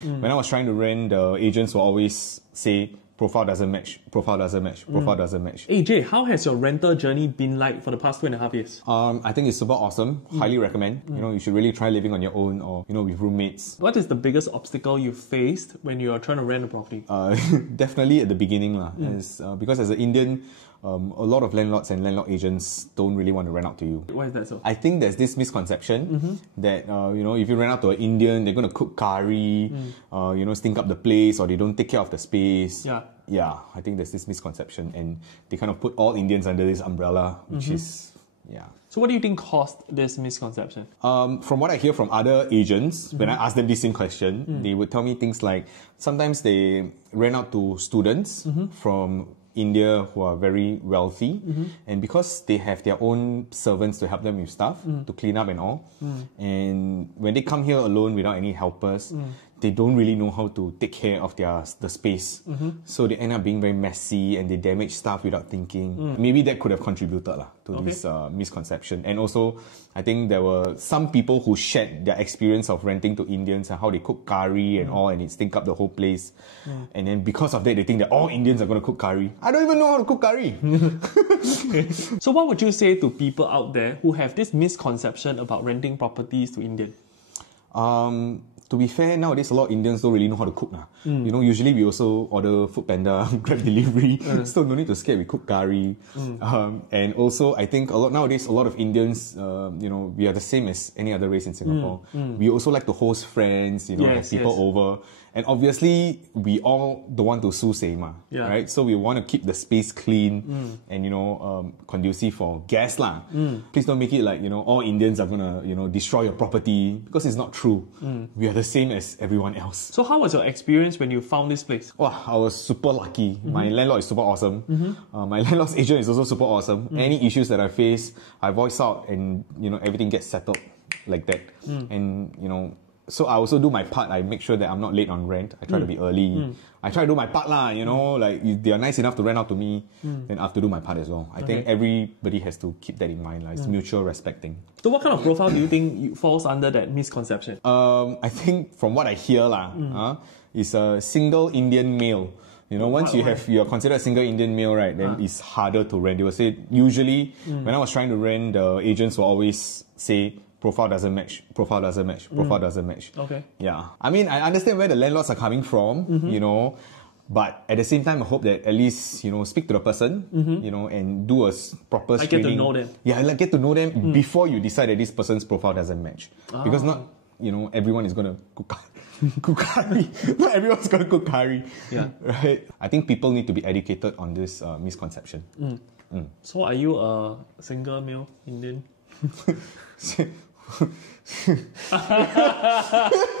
When I was trying to rent, the agents will always say, profile doesn't match, profile doesn't match, profile doesn't match. Hey Jay, how has your rental journey been like for the past 2.5 years? I think it's super awesome. Highly recommend. You know, you should really try living on your own or, you know, with roommates. What is the biggest obstacle you faced when you are trying to rent a property? Definitely at the beginning, because as an Indian, a lot of landlords and landlord agents don't really want to rent out to you. Why is that so? I think there's this misconception that, you know, if you rent out to an Indian, they're going to cook curry, you know, stink up the place, or they don't take care of the space. Yeah, I think there's this misconception, and they kind of put all Indians under this umbrella, which is, So what do you think caused this misconception? From what I hear from other agents, when I ask them this same question, they would tell me things like, sometimes they rent out to students from India who are very wealthy, and because they have their own servants to help them with stuff, to clean up and all, and when they come here alone without any helpers, they don't really know how to take care of the space. So they end up being very messy and they damage stuff without thinking. Maybe that could have contributed to this misconception. And also, I think there were some people who shared their experience of renting to Indians and how they cook curry and all, and it stink up the whole place. And then because of that, they think that all Indians are going to cook curry. I don't even know how to cook curry. So what would you say to people out there who have this misconception about renting properties to Indians? To be fair, nowadays a lot of Indians don't really know how to cook. You know, usually we also order Foodpanda, Grab delivery, so no need to scare, we cook curry. And also, I think nowadays a lot of Indians, you know, we are the same as any other race in Singapore. We also like to host friends, you know, have people over. And obviously, we all don't want to right? So we want to keep the space clean and, you know, conducive for guests Please don't make it like, you know, all Indians are gonna, you know, destroy your property, because it's not true. We are the same as everyone else. So how was your experience when you found this place? Oh, I was super lucky. My landlord is super awesome. My landlord's agent is also super awesome. Any issues that I face, I voice out and, you know, everything gets settled like that. And, you know, so I also do my part. I make sure that I'm not late on rent. I try to be early. I try to do my part you know, like if they are nice enough to rent out to me, then I have to do my part as well. I think everybody has to keep that in mind. It's mutual respecting. So what kind of profile do you think falls under that misconception? I think from what I hear is a single Indian male. You know, once you are considered a single Indian male, right, then it's harder to rent. They will say, usually, when I was trying to rent, the agents will always say, profile doesn't match, profile doesn't match, profile doesn't match. Okay. Yeah. I mean, I understand where the landlords are coming from, you know, but at the same time, I hope that at least, you know, speak to the person, you know, and do a proper screening. Get to know them. Yeah, like get to know them before you decide that this person's profile doesn't match. Because not, you know, everyone is going to cook curry. Not everyone's going to cook curry. Yeah. Right? I think people need to be educated on this misconception. So are you a single male Indian?